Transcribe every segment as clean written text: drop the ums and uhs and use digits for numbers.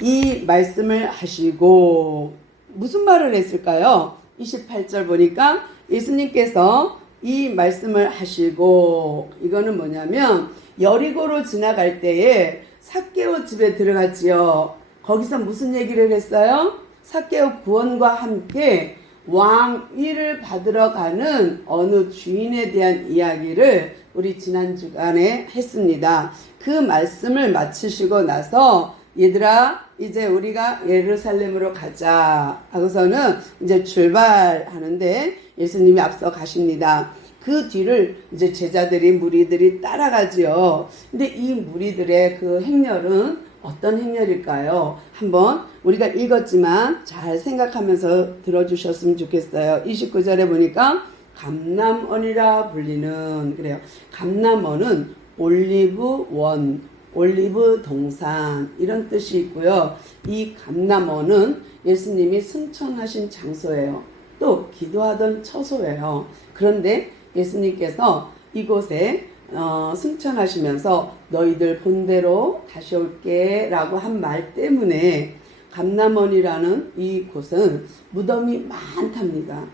이 말씀을 하시고 무슨 말을 했을까요? 28절 보니까 예수님께서 이 말씀을 하시고 이거는 뭐냐면 여리고로 지나갈 때에 삭개오 집에 들어갔지요. 거기서 무슨 얘기를 했어요? 삭개오 구원과 함께 왕위를 받으러 가는 어느 주인에 대한 이야기를 우리 지난 주간에 했습니다. 그 말씀을 마치시고 나서 얘들아 이제 우리가 예루살렘으로 가자 하고서는 이제 출발하는데 예수님이 앞서 가십니다. 그 뒤를 이제 제자들이 무리들이 따라가지요. 근데 이 무리들의 그 행렬은 어떤 행렬일까요? 한번 우리가 읽었지만 잘 생각하면서 들어주셨으면 좋겠어요. 29절에 보니까 감람원이라 불리는 그래요. 감람원은 올리브원, 올리브 동산 이런 뜻이 있고요. 이 감람원은 예수님이 승천하신 장소예요. 또 기도하던 처소예요. 그런데 예수님께서 이곳에 승천하시면서 너희들 본대로 다시 올게 라고 한 말 때문에 감람원이라는 이 곳은 무덤이 많답니다.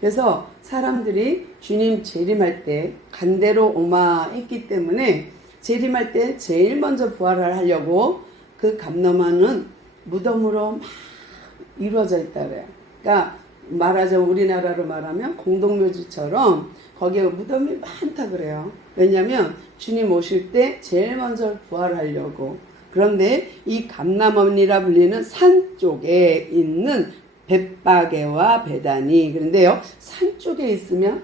그래서 사람들이 주님 재림할 때 간대로 오마 했기 때문에 재림할 때 제일 먼저 부활을 하려고 그 감람원은 무덤으로 막 이루어져 있다 그래요. 그러니까 말하자면 우리나라로 말하면 공동묘지처럼 거기에 무덤이 많다 그래요. 왜냐하면 주님 오실 때 제일 먼저 부활하려고. 그런데 이 감람원이라 불리는 산 쪽에 있는 벳바게와 베다니. 그런데요, 산 쪽에 있으면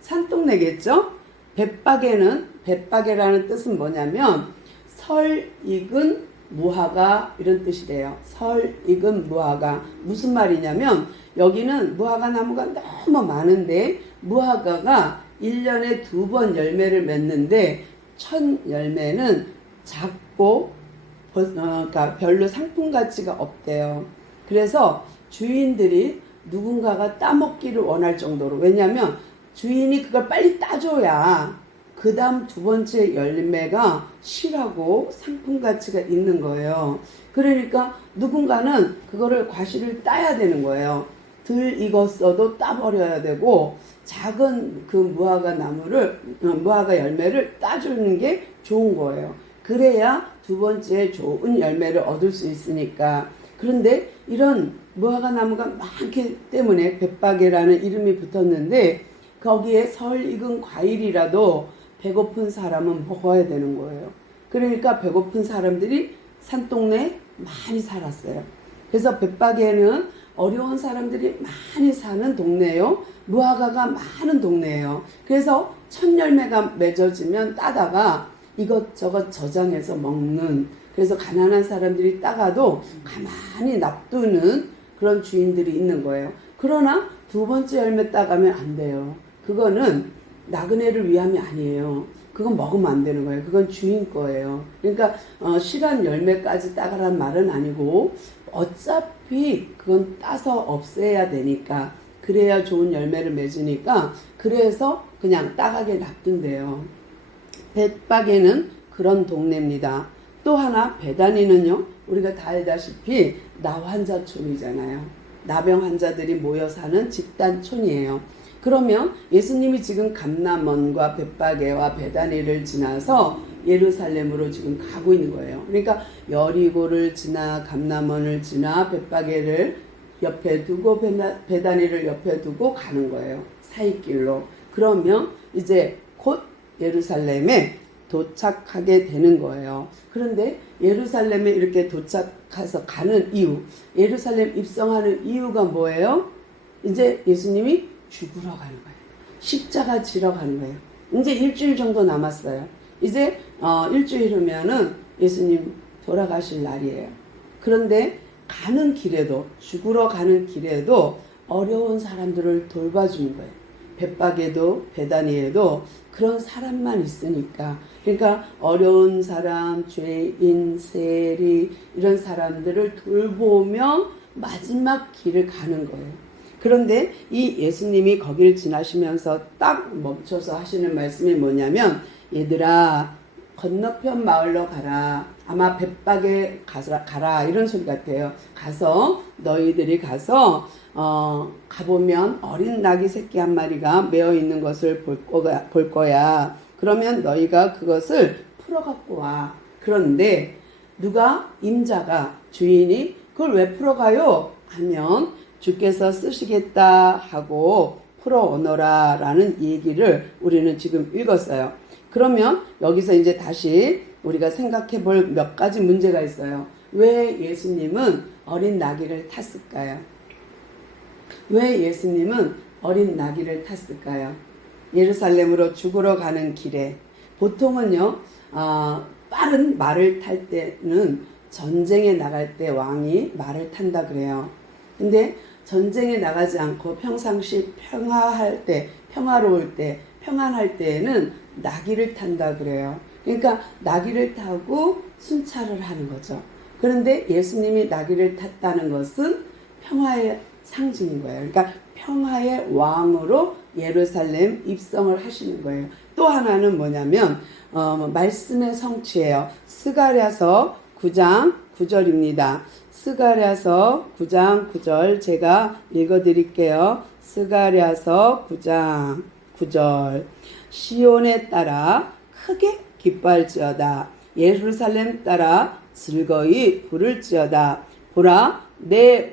산동네겠죠? 벳바게라는 뜻은 뭐냐면 설 익은 무화과 이런 뜻이래요. 설 익은 무화과. 무슨 말이냐면 여기는 무화과 나무가 너무 많은데 무화과가 1년에 2번 열매를 맺는데 첫 열매는 작고 그러니까 별로 상품 가치가 없대요. 그래서 주인들이 누군가가 따먹기를 원할 정도로. 왜냐하면 주인이 그걸 빨리 따줘야 그 다음 두 번째 열매가 실하고 상품 가치가 있는 거예요. 그러니까 누군가는 그거를 과실을 따야 되는 거예요. 덜 익었어도 따버려야 되고 작은 그 무화과 열매를 따주는 게 좋은 거예요. 그래야 두 번째 좋은 열매를 얻을 수 있으니까. 그런데 이런 무화과 나무가 많기 때문에 벳바게라는 이름이 붙었는데 거기에 설 익은 과일이라도 배고픈 사람은 먹어야 되는 거예요. 그러니까 배고픈 사람들이 산동네에 많이 살았어요. 그래서 벳바게는 어려운 사람들이 많이 사는 동네예요. 무화과가 많은 동네예요. 그래서 첫 열매가 맺어지면 따다가 이것저것 저장해서 먹는, 그래서 가난한 사람들이 따가도 가만히 놔두는 그런 주인들이 있는 거예요. 그러나 두 번째 열매 따가면 안 돼요. 그거는 나그네를 위함이 아니에요. 그건 먹으면 안 되는 거예요. 그건 주인 거예요. 그러니까 실한 열매까지 따가란 말은 아니고 어차피 그건 따서 없애야 되니까, 그래야 좋은 열매를 맺으니까 그래서 그냥 따가게 놔둔대요. 벳바게는 그런 동네입니다. 또 하나 베다니는요, 우리가 다 알다시피 나환자촌이잖아요. 나병 환자들이 모여 사는 집단촌이에요. 그러면 예수님이 지금 감람원과 벳바게와 베다니를 지나서 예루살렘으로 지금 가고 있는 거예요. 그러니까 여리고를 지나 감람원을 지나 벳바게를 옆에 두고 베다니를 옆에 두고 가는 거예요. 사이길로. 그러면 이제 곧 예루살렘에 도착하게 되는 거예요. 그런데 예루살렘에 이렇게 도착해서 가는 이유, 예루살렘 입성하는 이유가 뭐예요? 이제 예수님이 죽으러 가는 거예요. 십자가 지러 가는 거예요. 이제 일주일 정도 남았어요. 이제 일주일 후면은 예수님 돌아가실 날이에요. 그런데 가는 길에도, 죽으러 가는 길에도 어려운 사람들을 돌봐주는 거예요. 벳바게도 베다니에도 그런 사람만 있으니까. 그러니까 어려운 사람, 죄인, 세리 이런 사람들을 돌보며 마지막 길을 가는 거예요. 그런데 이 예수님이 거기를 지나시면서 딱 멈춰서 하시는 말씀이 뭐냐면, 얘들아 건너편 마을로 가라. 아마 벳박에 가라 이런 소리 같아요. 가서 너희들이 가서 가보면 어린 나귀 새끼 한 마리가 메어 있는 것을 볼 거야. 그러면 너희가 그것을 풀어 갖고 와. 그런데 누가 임자가 주인이 그걸 왜 풀어가요? 하면 주께서 쓰시겠다 하고 풀어오너라 라는 얘기를 우리는 지금 읽었어요. 그러면 여기서 이제 다시 우리가 생각해 볼 몇 가지 문제가 있어요. 왜 예수님은 어린 나귀를 탔을까요? 왜 예수님은 어린 나귀를 탔을까요? 예루살렘으로 죽으러 가는 길에 보통은요, 빠른 말을 탈 때는 전쟁에 나갈 때 왕이 말을 탄다 그래요. 근데 전쟁에 나가지 않고 평상시 평화할 때, 평화로울 때, 평안할 때에는 나귀를 탄다 그래요. 그러니까 나귀를 타고 순찰을 하는 거죠. 그런데 예수님이 나귀를 탔다는 것은 평화의 상징인 거예요. 그러니까 평화의 왕으로 예루살렘 입성을 하시는 거예요. 또 하나는 뭐냐면 말씀의 성취예요. 스가랴서 9장 9절입니다. 스가랴서 9장 9절 제가 읽어드릴게요. 스가랴서 9장 9절 시온에 따라 크게 기뻐할지어다. 예루살렘 따라 즐거이 부를지어다. 보라 내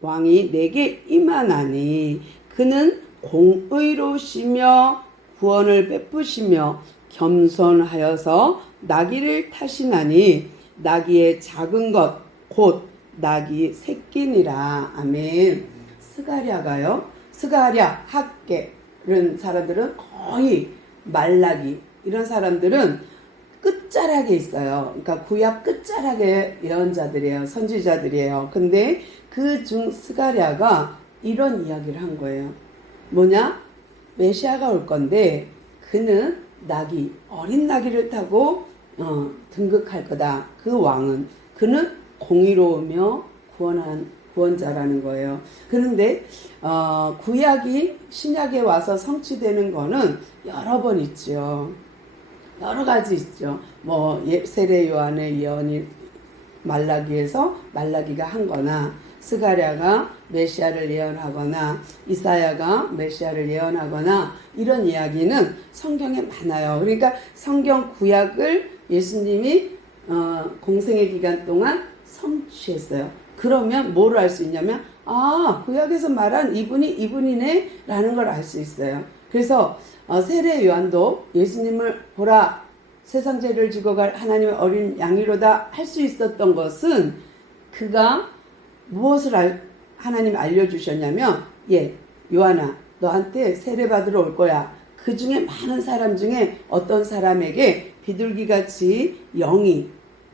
왕이 내게 임하나니 그는 공의로우시며 구원을 베푸시며 겸손하여서 나귀를 타시나니 나귀의 작은 것 곧 나귀 새끼니라. 아멘. 스가랴가요. 스가랴, 학계 이런 사람들은 거의 말라기 이런 사람들은 끝자락에 있어요. 그러니까 구약 끝자락의 예언자들이에요. 선지자들이에요. 근데 그 중 스가랴가 이런 이야기를 한 거예요. 뭐냐? 메시아가 올 건데 그는 나귀, 어린 나귀를 타고 등극할 거다. 그 왕은 그는 공의로우며 구원자라는 거예요. 그런데 구약이 신약에 와서 성취되는 거는 여러 번 있죠. 여러 가지 있죠. 뭐 세례 요한의 예언이 말라기에서 말라기가 한 거나 스가랴가 메시아를 예언하거나 이사야가 메시아를 예언하거나 이런 이야기는 성경에 많아요. 그러니까 성경 구약을 예수님이 공생의 기간 동안 성취했어요. 그러면 뭐를 알 수 있냐면 구약에서 말한 이분이네 라는 걸 알 수 있어요. 그래서 세례 요한도 예수님을 보라 세상 죄를 지고 갈 하나님의 어린 양이로다 할 수 있었던 것은 그가 무엇을 하나님이 알려주셨냐면 요한아 너한테 세례 받으러 올 거야. 그 중에 많은 사람 중에 어떤 사람에게 비둘기같이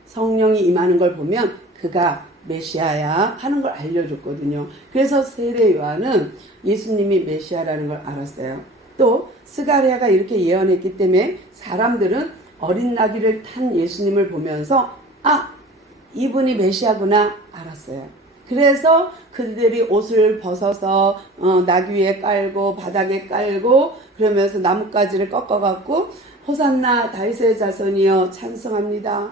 성령이 임하는 걸 보면 그가 메시아야 하는 걸 알려줬거든요. 그래서 세례 요한은 예수님이 메시아라는 걸 알았어요. 또 스가랴가 이렇게 예언했기 때문에 사람들은 어린 나귀를 탄 예수님을 보면서 이분이 메시아구나 알았어요. 그래서 그들이 옷을 벗어서 나귀 위에 깔고 바닥에 깔고 그러면서 나뭇가지를 꺾어갖고 호산나 다윗의 자손이여 찬송합니다.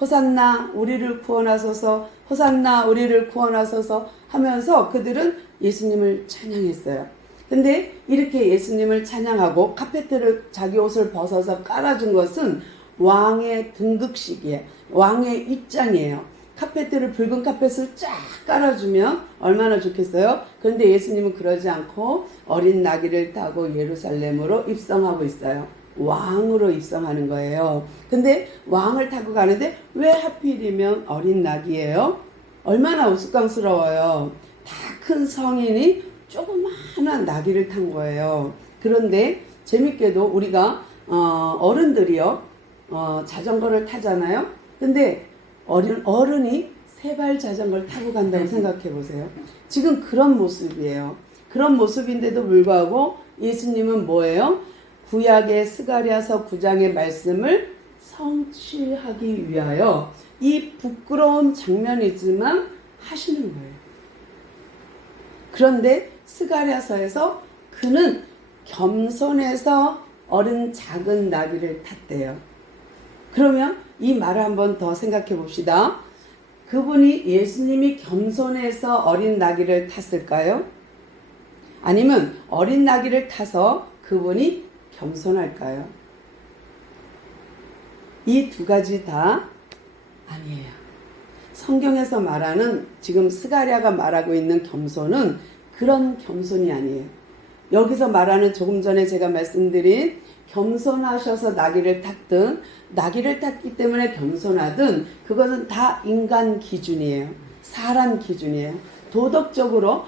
호산나 우리를 구원하소서 호산나 우리를 구원하소서 하면서 그들은 예수님을 찬양했어요. 근데 이렇게 예수님을 찬양하고 카페트를 자기 옷을 벗어서 깔아준 것은 왕의 등극식이에요. 왕의 입장이에요. 카페트를 붉은 카펫을 쫙 깔아주면 얼마나 좋겠어요? 그런데 예수님은 그러지 않고 어린 나귀를 타고 예루살렘으로 입성하고 있어요. 왕으로 입성하는 거예요. 근데 왕을 타고 가는데 왜 하필이면 어린 나귀예요? 얼마나 우스꽝스러워요. 다 큰 성인이 조그마한 나귀를 탄 거예요. 그런데 재밌게도 우리가 어른들이요 자전거를 타잖아요. 근데 어른이 세발 자전거를 타고 간다고 생각해 보세요. 지금 그런 모습이에요. 그런 모습인데도 불구하고 예수님은 뭐예요? 구약의 스가랴서 9장의 말씀을 성취하기 위하여 이 부끄러운 장면이지만 하시는 거예요. 그런데 스가랴서에서 그는 겸손해서 작은 나귀를 탔대요. 그러면 이 말을 한번 더 생각해 봅시다. 그분이 예수님이 겸손해서 어린 나귀를 탔을까요? 아니면 어린 나귀를 타서 그분이 겸손할까요? 이 두 가지 다 아니에요. 성경에서 말하는 지금 스가랴가 말하고 있는 겸손은 그런 겸손이 아니에요. 여기서 말하는 조금 전에 제가 말씀드린 겸손하셔서 나귀를 탔든 나귀를 탔기 때문에 겸손하든 그것은 다 인간 기준이에요. 사람 기준이에요. 도덕적으로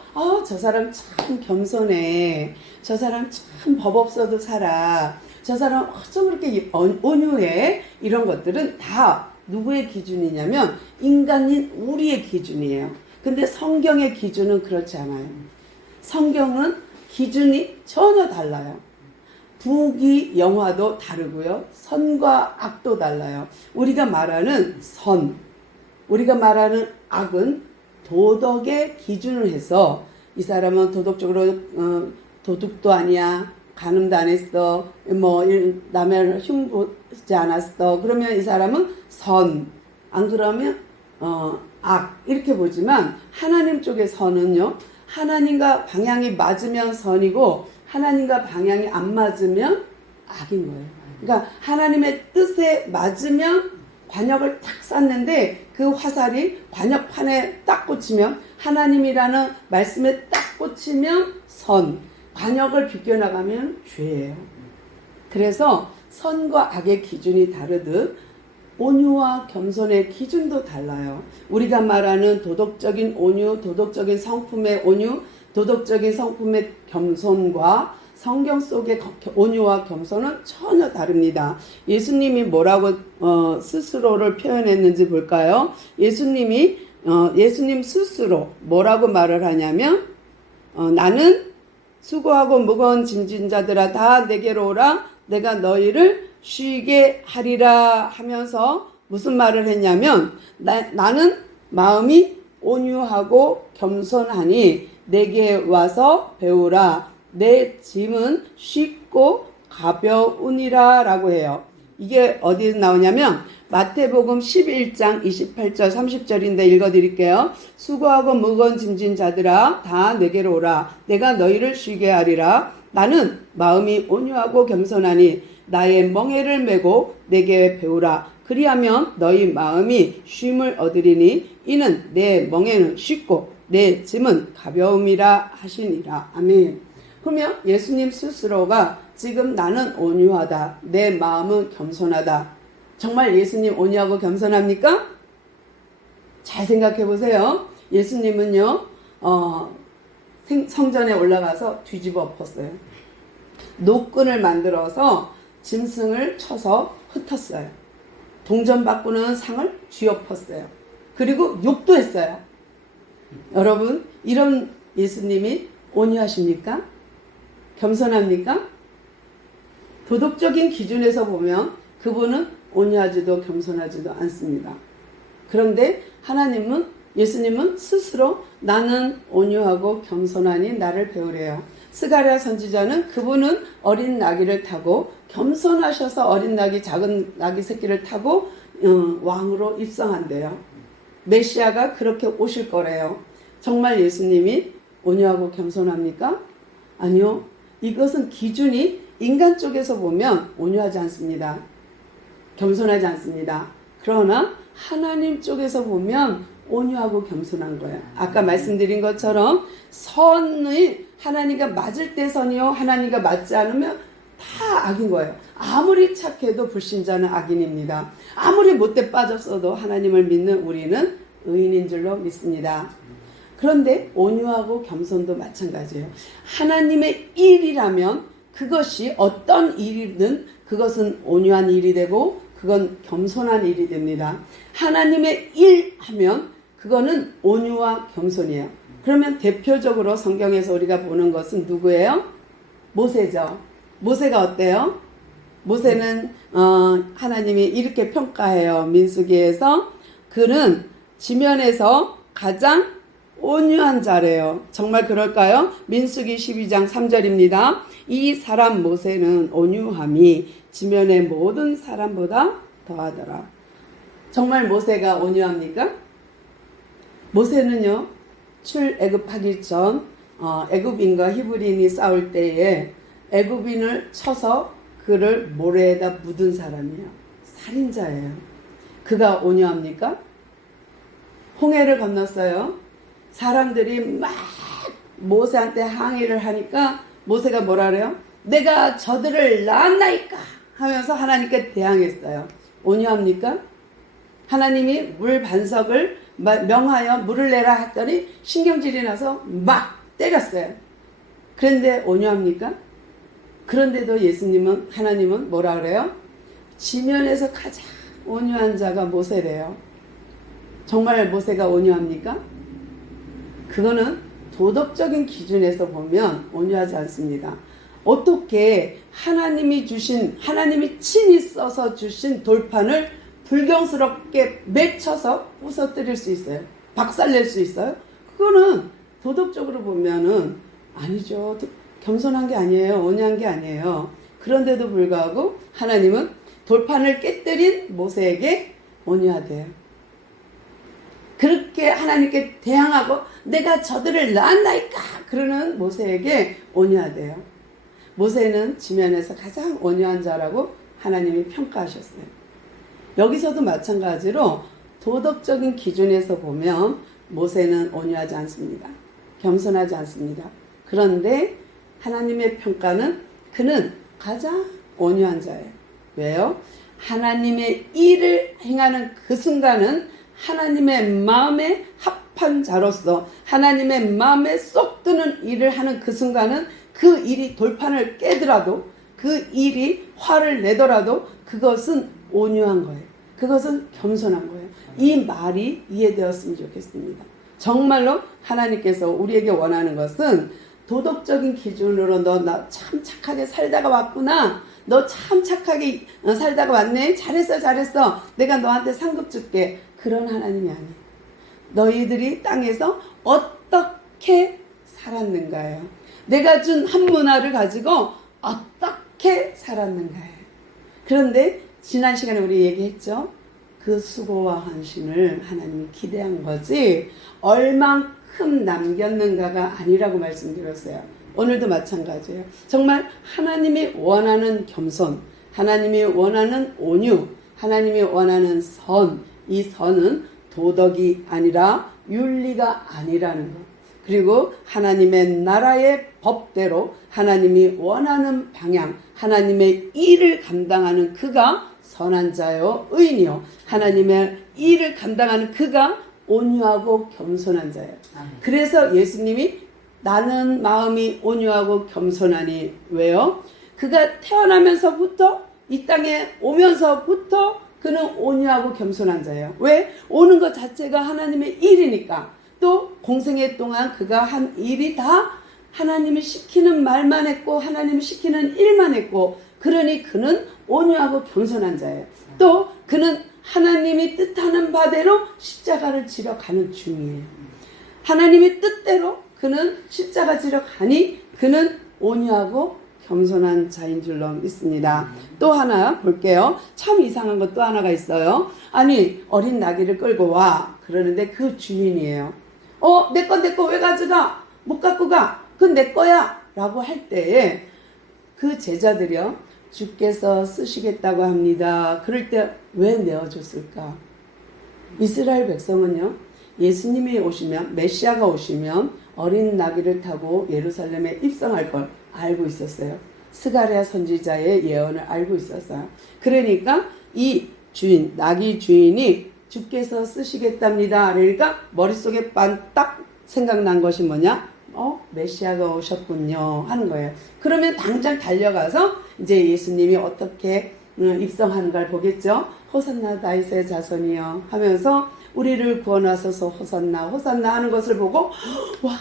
저 사람 참 겸손해. 저 사람 참 법 없어도 살아. 저 사람 어쩜 그렇게 온유해. 이런 것들은 다 누구의 기준이냐면 인간인 우리의 기준이에요. 근데 성경의 기준은 그렇지 않아요. 성경은 기준이 전혀 달라요. 부귀 영화도 다르고요. 선과 악도 달라요. 우리가 말하는 선, 우리가 말하는 악은 도덕의 기준을 해서 이 사람은 도덕적으로 도둑도 아니야, 간음도 안 했어, 남을 흉보지 않았어. 그러면 이 사람은 선, 안 그러면 악 이렇게 보지만 하나님 쪽의 선은요, 하나님과 방향이 맞으면 선이고 하나님과 방향이 안 맞으면 악인 거예요. 그러니까 하나님의 뜻에 맞으면 관역을 탁 쐈는데 그 화살이 관역판에 딱 꽂히면, 하나님이라는 말씀에 딱 꽂히면 선, 관역을 비껴나가면 죄예요. 그래서 선과 악의 기준이 다르듯 온유와 겸손의 기준도 달라요. 우리가 말하는 도덕적인 온유, 도덕적인 성품의 온유, 도덕적인 성품의 겸손과 성경 속의 온유와 겸손은 전혀 다릅니다. 예수님이 뭐라고 스스로를 표현했는지 볼까요? 예수님 스스로 뭐라고 말을 하냐면 나는 수고하고 무거운 짐진 자들아 다 내게로 오라, 내가 너희를 쉬게 하리라 하면서 무슨 말을 했냐면 나는 마음이 온유하고 겸손하니 내게 와서 배우라, 내 짐은 쉽고 가벼우니라 라고 해요. 이게 어디에 나오냐면 마태복음 11장 28절 30절인데 읽어드릴게요. 수고하고 무거운 짐진 자들아 다 내게로 오라, 내가 너희를 쉬게 하리라. 나는 마음이 온유하고 겸손하니 나의 멍에를 메고 내게 배우라. 그리하면 너희 마음이 쉼을 얻으리니 이는 내 멍에는 쉽고 내 짐은 가벼움이라 하시니라. 아멘. 그러면 예수님 스스로가 지금 나는 온유하다, 내 마음은 겸손하다. 정말 예수님 온유하고 겸손합니까? 잘 생각해 보세요. 예수님은요 성전에 올라가서 뒤집어 엎었어요. 노끈을 만들어서 짐승을 쳐서 흩었어요. 동전 바꾸는 상을 쥐엎었어요. 그리고 욕도 했어요. 여러분, 이런 예수님이 온유하십니까? 겸손합니까? 도덕적인 기준에서 보면 그분은 온유하지도 겸손하지도 않습니다. 그런데 예수님은 스스로 나는 온유하고 겸손하니 나를 배우래요. 스가랴 선지자는 그분은 어린 나귀를 타고 겸손하셔서 어린 나귀, 작은 나귀 새끼를 타고 왕으로 입성한대요. 메시아가 그렇게 오실 거래요. 정말 예수님이 온유하고 겸손합니까? 아니요. 이것은 기준이 인간 쪽에서 보면 온유하지 않습니다. 겸손하지 않습니다. 그러나 하나님 쪽에서 보면 온유하고 겸손한 거예요. 아까 말씀드린 것처럼 선이 하나님과 맞을 때 선이요, 하나님과 맞지 않으면 다 악인 거예요. 아무리 착해도 불신자는 악인입니다. 아무리 못돼 빠졌어도 하나님을 믿는 우리는 의인인 줄로 믿습니다. 그런데 온유하고 겸손도 마찬가지예요. 하나님의 일이라면 그것이 어떤 일이든 그것은 온유한 일이 되고 그건 겸손한 일이 됩니다. 하나님의 일 하면 그거는 온유와 겸손이에요. 그러면 대표적으로 성경에서 우리가 보는 것은 누구예요? 모세죠. 모세가 어때요? 모세는 하나님이 이렇게 평가해요. 민수기에서 그는 지면에서 가장 온유한 자래요. 정말 그럴까요? 민수기 12장 3절입니다. 이 사람 모세는 온유함이 지면의 모든 사람보다 더하더라. 정말 모세가 온유합니까? 모세는요, 출애굽하기 전 애굽인과 히브리인이 싸울 때에 애굽인을 쳐서 그를 모래에다 묻은 사람이에요. 살인자예요. 그가 온유합니까? 홍해를 건넜어요. 사람들이 막 모세한테 항의를 하니까 모세가 뭐라 그래요? 내가 저들을 낳았나이까 하면서 하나님께 대항했어요. 온유합니까? 하나님이 물 반석을 명하여 물을 내라 했더니 신경질이 나서 막 때렸어요. 그런데 온유합니까? 그런데도 하나님은 뭐라 그래요? 지면에서 가장 온유한 자가 모세래요. 정말 모세가 온유합니까? 그거는 도덕적인 기준에서 보면 온유하지 않습니다. 어떻게 하나님이 친히 써서 주신 돌판을 불경스럽게 맺혀서 부서뜨릴 수 있어요? 박살낼 수 있어요? 그거는 도덕적으로 보면은 아니죠. 겸손한 게 아니에요. 온유한 게 아니에요. 그런데도 불구하고 하나님은 돌판을 깨뜨린 모세에게 온유하대요. 그렇게 하나님께 대항하고 내가 저들을 낳았나이까 그러는 모세에게 온유하대요. 모세는 지면에서 가장 온유한 자라고 하나님이 평가하셨어요. 여기서도 마찬가지로 도덕적인 기준에서 보면 모세는 온유하지 않습니다. 겸손하지 않습니다. 그런데 하나님의 평가는 그는 가장 온유한 자예요. 왜요? 하나님의 일을 행하는 그 순간은 하나님의 마음에 합한 자로서 하나님의 마음에 쏙 드는 일을 하는 그 순간은 그 일이 돌판을 깨더라도 그 일이 화를 내더라도 그것은 온유한 거예요. 그것은 겸손한 거예요. 이 말이 이해되었으면 좋겠습니다. 정말로 하나님께서 우리에게 원하는 것은 도덕적인 기준으로 너 나 참 착하게 살다가 왔구나. 너 참 착하게 살다가 왔네. 잘했어. 내가 너한테 상급 줄게. 그런 하나님이 아니에요. 너희들이 땅에서 어떻게 살았는가요? 내가 준 한 문화를 가지고 어떻게 살았는가요? 그런데 지난 시간에 우리 얘기했죠. 그 수고와 헌신을 하나님이 기대한 거지 얼만큼 남겼는가가 아니라고 말씀드렸어요. 오늘도 마찬가지예요. 정말 하나님이 원하는 겸손, 하나님이 원하는 온유, 하나님이 원하는 선, 이 선은 도덕이 아니라 윤리가 아니라는 것. 그리고 하나님의 나라의 법대로 하나님이 원하는 방향, 하나님의 일을 감당하는 그가 선한 자요 의인이요 하나님의 일을 감당하는 그가 온유하고 겸손한 자예요. 그래서 예수님이 나는 마음이 온유하고 겸손하니 왜요? 그가 태어나면서부터 이 땅에 오면서부터 그는 온유하고 겸손한 자예요. 왜? 오는 것 자체가 하나님의 일이니까. 또 공생애 동안 그가 한 일이 다 하나님이 시키는 말만 했고 하나님이 시키는 일만 했고 그러니 그는 온유하고 겸손한 자예요. 또 그는 하나님이 뜻하는 바대로 십자가를 지러 가는 중이에요. 하나님의 뜻대로 그는 십자가 지러 가니 그는 온유하고 겸손한 자인 줄로 믿습니다. 또 하나 볼게요. 참 이상한 것 또 하나가 있어요. 아니 어린 나귀를 끌고 와 그러는데 그 주인이에요. 내 거 왜 가져가? 못 갖고 가. 그건 내 거야 라고 할 때에 그 제자들이요 주께서 쓰시겠다고 합니다. 그럴 때 왜 내어줬을까? 이스라엘 백성은요 예수님이 오시면 메시아가 오시면 어린 나귀를 타고 예루살렘에 입성할 걸 알고 있었어요. 스가랴 선지자의 예언을 알고 있었어요. 그러니까 이 주인 나귀 주인이 주께서 쓰시겠답니다. 그러니까 머릿속에 딱 생각난 것이 뭐냐? 메시아가 오셨군요 하는 거예요. 그러면 당장 달려가서 이제 예수님이 어떻게 입성하는가를 보겠죠. 호산나 다윗의 자손이여 하면서 우리를 구원하소서 호산나 하는 것을 보고 와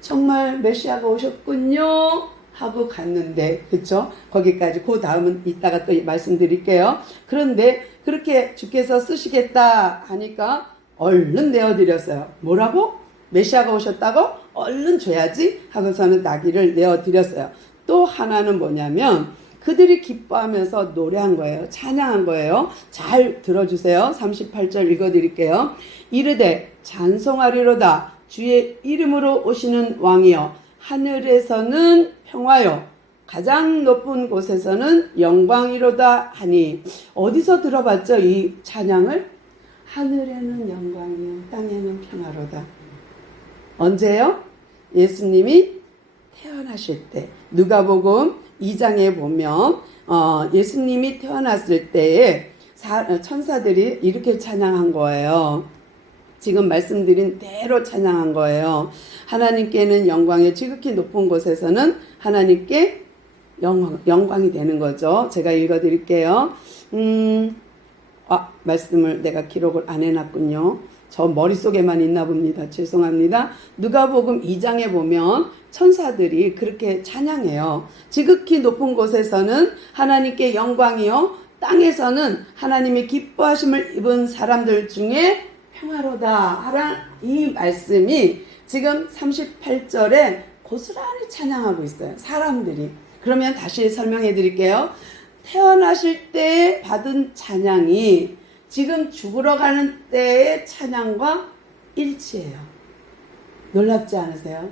정말 메시아가 오셨군요 하고 갔는데 그쵸? 거기까지 그 다음은 이따가 또 말씀드릴게요. 그런데 그렇게 주께서 쓰시겠다 하니까 얼른 내어드렸어요. 뭐라고? 메시아가 오셨다고? 얼른 줘야지 하고서는 나귀를 내어드렸어요. 또 하나는 뭐냐면 그들이 기뻐하면서 노래한 거예요. 찬양한 거예요. 잘 들어주세요. 38절 읽어드릴게요. 이르되 찬송하리로다 주의 이름으로 오시는 왕이여 하늘에서는 평화요 가장 높은 곳에서는 영광이로다 하니. 어디서 들어봤죠? 이 찬양을? 하늘에는 영광이요 땅에는 평화로다. 언제요? 예수님이 태어나실 때. 누가복음 2장에 보면 예수님이 태어났을 때에 천사들이 이렇게 찬양한 거예요. 지금 말씀드린 대로 찬양한 거예요. 하나님께는 영광의 지극히 높은 곳에서는 하나님께 영광이 되는 거죠. 제가 읽어드릴게요. 말씀을 내가 기록을 안 해놨군요. 저 머릿속에만 있나 봅니다. 죄송합니다. 누가복음 2장에 보면 천사들이 그렇게 찬양해요. 지극히 높은 곳에서는 하나님께 영광이요 땅에서는 하나님의 기뻐하심을 입은 사람들 중에 평화로다 하란 이 말씀이 지금 38절에 고스란히 찬양하고 있어요. 사람들이. 그러면 다시 설명해 드릴게요. 태어나실 때 받은 찬양이 지금 죽으러 가는 때의 찬양과 일치해요. 놀랍지 않으세요?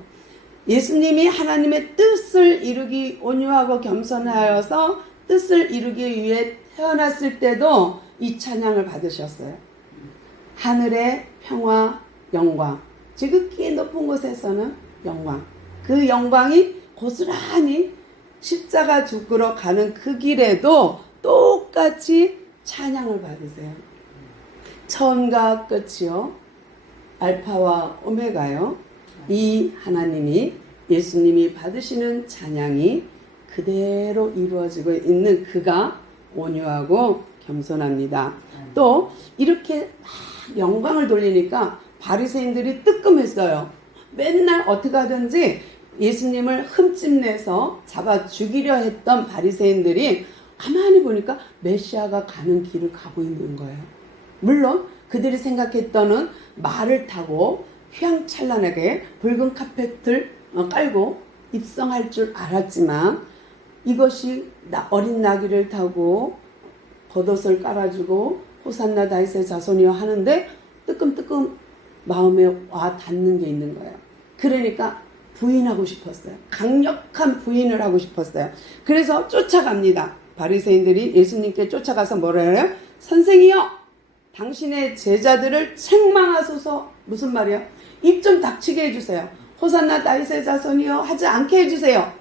예수님이 하나님의 뜻을 이루기 온유하고 겸손하여서 뜻을 이루기 위해 태어났을 때도 이 찬양을 받으셨어요. 하늘의 평화, 영광. 지극히 높은 곳에서는 영광. 그 영광이 고스란히 십자가 죽으러 가는 그 길에도 똑같이 찬양을 받으세요. 처음과 끝이요. 알파와 오메가요. 이 하나님이 예수님이 받으시는 찬양이 그대로 이루어지고 있는 그가 온유하고 겸손합니다. 또 이렇게 영광을 돌리니까 바리새인들이 뜨끔했어요. 맨날 어떻게 하든지 예수님을 흠집내서 잡아 죽이려 했던 바리새인들이 가만히 보니까 메시아가 가는 길을 가고 있는 거예요. 물론 그들이 생각했던 말을 타고 휘황찬란하게 붉은 카펫을 깔고 입성할 줄 알았지만 이것이 어린 나귀를 타고 겉옷을 깔아주고 호산나 다윗의 자손이여 하는데 뜨끔뜨끔 마음에 와 닿는 게 있는 거예요. 그러니까 부인하고 싶었어요. 강력한 부인을 하고 싶었어요. 그래서 쫓아갑니다. 바리새인들이 예수님께 쫓아가서 뭐라 해요? 선생이여 당신의 제자들을 책망하소서. 무슨 말이야? 입 좀 닥치게 해주세요. 호산나 다윗의 자손이여 하지 않게 해주세요.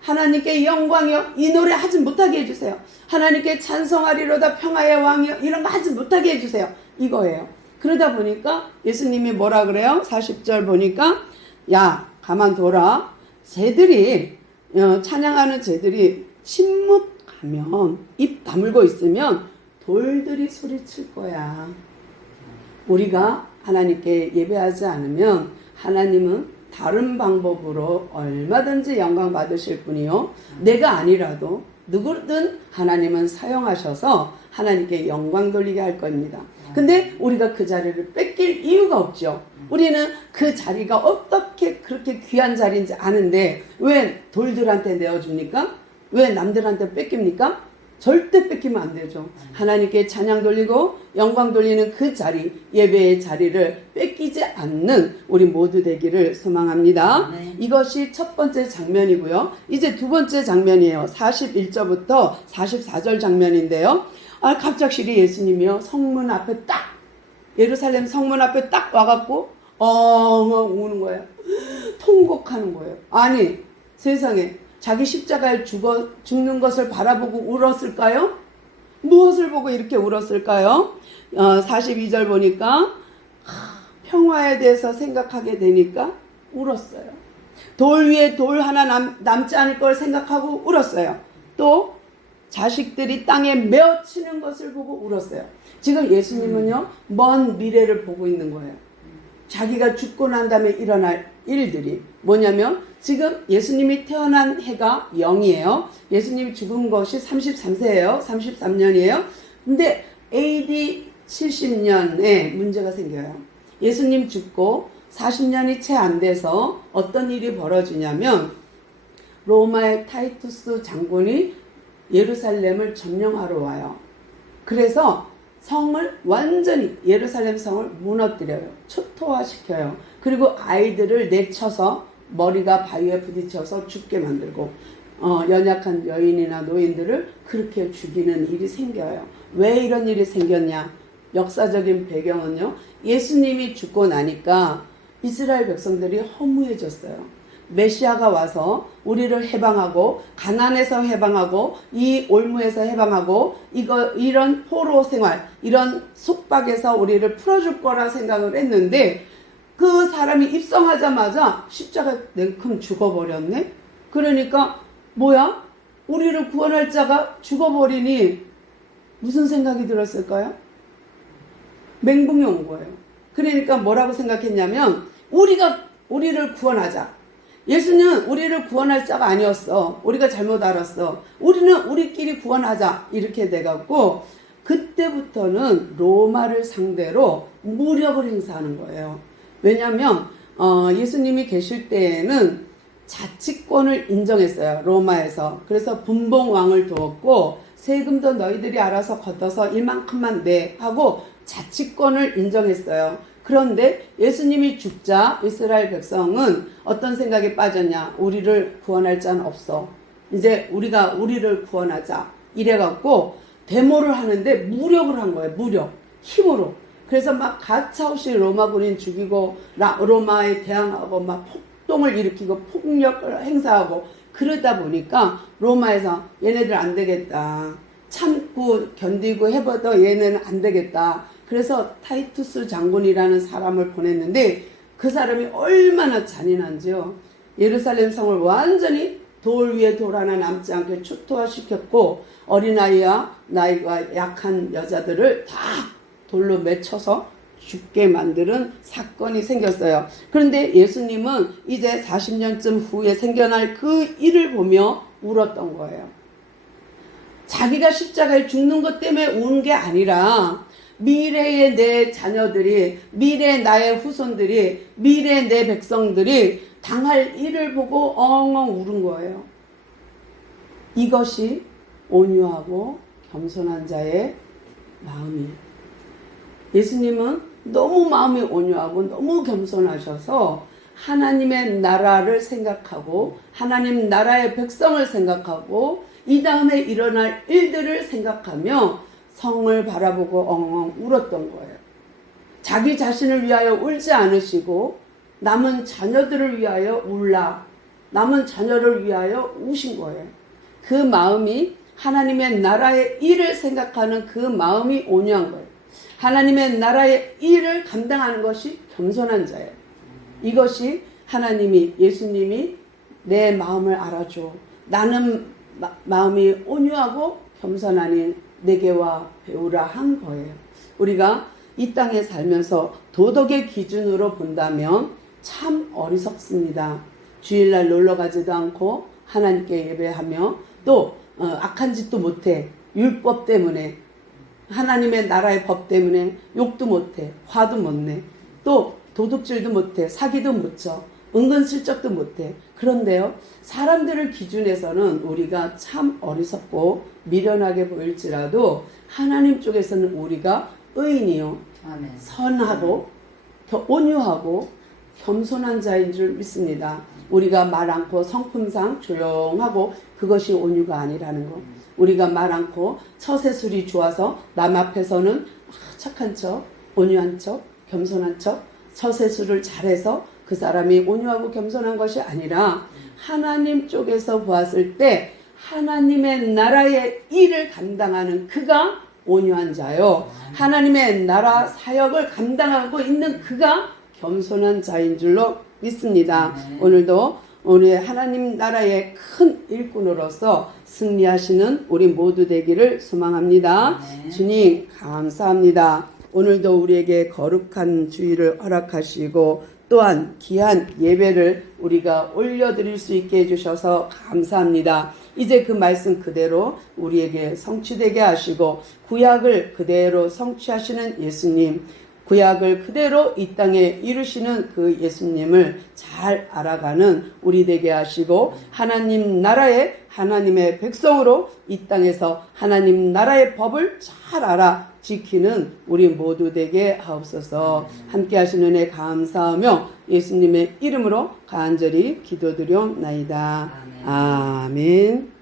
하나님께 영광이여 이 노래 하지 못하게 해주세요. 하나님께 찬송하리로다 평화의 왕이여 이런 거 하지 못하게 해주세요. 이거예요. 그러다 보니까 예수님이 뭐라 그래요? 40절 보니까 야 가만둬라. 쟤들이 찬양하는 쟤들이 침묵하면 입 다물고 있으면 돌들이 소리칠 거야. 우리가 하나님께 예배하지 않으면 하나님은 다른 방법으로 얼마든지 영광 받으실 분이요. 내가 아니라도 누구든 하나님은 사용하셔서 하나님께 영광 돌리게 할 겁니다. 근데 우리가 그 자리를 뺏길 이유가 없죠. 우리는 그 자리가 어떻게 그렇게 귀한 자리인지 아는데 왜 돌들한테 내어줍니까? 왜 남들한테 뺏깁니까? 절대 뺏기면 안 되죠. 하나님께 찬양 돌리고 영광 돌리는 그 자리, 예배의 자리를 뺏기지 않는 우리 모두 되기를 소망합니다. 네. 이것이 첫 번째 장면이고요. 이제 두 번째 장면이에요. 41절부터 44절 장면인데요. 갑작스레 예수님이요 성문 앞에 딱 예루살렘 성문 앞에 딱 와갖고 우는 거예요. 통곡하는 거예요. 아니 세상에 자기 십자가에 죽는 것을 바라보고 울었을까요? 무엇을 보고 이렇게 울었을까요? 42절 보니까 평화에 대해서 생각하게 되니까 울었어요. 돌 위에 돌 하나 남지 않을 걸 생각하고 울었어요. 또 자식들이 땅에 메어치는 것을 보고 울었어요. 지금 예수님은요 먼 미래를 보고 있는 거예요. 자기가 죽고 난 다음에 일어날 일들이 뭐냐면 지금 예수님이 태어난 해가 0이에요. 예수님이 죽은 것이 33세예요. 33년이에요. 근데 AD 70년에 문제가 생겨요. 예수님 죽고 40년이 채 안 돼서 어떤 일이 벌어지냐면 로마의 타이투스 장군이 예루살렘을 점령하러 와요. 그래서 성을 완전히 예루살렘 성을 무너뜨려요. 초토화시켜요. 그리고 아이들을 내쳐서 머리가 바위에 부딪혀서 죽게 만들고 연약한 여인이나 노인들을 그렇게 죽이는 일이 생겨요. 왜 이런 일이 생겼냐? 역사적인 배경은요. 예수님이 죽고 나니까 이스라엘 백성들이 허무해졌어요. 메시아가 와서 우리를 해방하고 가난에서 해방하고 이 올무에서 해방하고 이런 포로 생활 이런 속박에서 우리를 풀어줄 거라 생각을 했는데 그 사람이 입성하자마자 십자가 냉큼 죽어버렸네. 그러니까 뭐야? 우리를 구원할 자가 죽어버리니 무슨 생각이 들었을까요? 멘붕이 온 거예요. 그러니까 뭐라고 생각했냐면 우리를 구원하자. 예수는 우리를 구원할 자가 아니었어. 우리가 잘못 알았어. 우리는 우리끼리 구원하자. 이렇게 돼갖고 그때부터는 로마를 상대로 무력을 행사하는 거예요. 왜냐하면 예수님이 계실 때에는 자치권을 인정했어요. 로마에서. 그래서 분봉왕을 두었고 세금도 너희들이 알아서 걷어서 이만큼만 내 하고 자치권을 인정했어요. 그런데 예수님이 죽자 이스라엘 백성은 어떤 생각에 빠졌냐? 우리를 구원할 자는 없어. 이제 우리가 우리를 구원하자. 이래갖고 데모를 하는데 무력을 한 거예요. 무력. 힘으로. 그래서 막 가차없이 로마 군인 죽이고 로마에 대항하고 막 폭동을 일으키고 폭력을 행사하고 그러다 보니까 로마에서 얘네들 안 되겠다. 참고 견디고 해봐도 얘네는 안 되겠다. 그래서 타이투스 장군이라는 사람을 보냈는데 그 사람이 얼마나 잔인한지요. 예루살렘 성을 완전히 돌 위에 돌 하나 남지 않게 초토화시켰고 어린아이와 나이가 약한 여자들을 다 돌로 맺혀서 죽게 만드는 사건이 생겼어요. 그런데 예수님은 이제 40년쯤 후에 생겨날 그 일을 보며 울었던 거예요. 자기가 십자가에 죽는 것 때문에 우는 게 아니라 미래의 내 자녀들이, 미래의 나의 후손들이, 미래의 내 백성들이 당할 일을 보고 엉엉 울은 거예요. 이것이 온유하고 겸손한 자의 마음이에요. 예수님은 너무 마음이 온유하고 너무 겸손하셔서 하나님의 나라를 생각하고 하나님 나라의 백성을 생각하고 이 다음에 일어날 일들을 생각하며 성을 바라보고 엉엉 울었던 거예요. 자기 자신을 위하여 울지 않으시고 남은 자녀들을 위하여 남은 자녀를 위하여 우신 거예요. 그 마음이 하나님의 나라의 일을 생각하는 그 마음이 온유한 거예요. 하나님의 나라의 일을 감당하는 것이 겸손한 자예요. 이것이 예수님이 내 마음을 알아줘. 나는 마음이 온유하고 겸손하니 내게와 배우라 한 거예요. 우리가 이 땅에 살면서 도덕의 기준으로 본다면 참 어리석습니다. 주일날 놀러 가지도 않고 하나님께 예배하며 또 악한 짓도 못해. 율법 때문에 하나님의 나라의 법 때문에 욕도 못해. 화도 못 내. 또 도둑질도 못해. 사기도 못 쳐. 은근슬쩍도 못해. 그런데요, 사람들을 기준에서는 우리가 참 어리석고 미련하게 보일지라도 하나님 쪽에서는 우리가 의인이요, 아멘. 선하고 온유하고 겸손한 자인 줄 믿습니다. 우리가 말 않고 성품상 조용하고 그것이 온유가 아니라는 거. 우리가 말 않고 처세술이 좋아서 남 앞에서는 착한 척, 온유한 척, 겸손한 척, 처세술을 잘해서 그 사람이 온유하고 겸손한 것이 아니라 하나님 쪽에서 보았을 때 하나님의 나라의 일을 감당하는 그가 온유한 자요. 하나님의 나라 사역을 감당하고 있는 그가 겸손한 자인 줄로 믿습니다. 오늘도 우리 하나님 나라의 큰 일꾼으로서 승리하시는 우리 모두 되기를 소망합니다. 주님 감사합니다. 오늘도 우리에게 거룩한 주일을 허락하시고 또한 귀한 예배를 우리가 올려드릴 수 있게 해주셔서 감사합니다. 이제 그 말씀 그대로 우리에게 성취되게 하시고 구약을 그대로 성취하시는 예수님, 구약을 그대로 이 땅에 이루시는 그 예수님을 잘 알아가는 우리 되게 하시고 하나님 나라의 하나님의 백성으로 이 땅에서 하나님 나라의 법을 잘 알아 지키는 우리 모두 되게 하옵소서. 함께 하시는 은혜 감사하며 예수님의 이름으로 간절히 기도드려옵나이다. 아멘.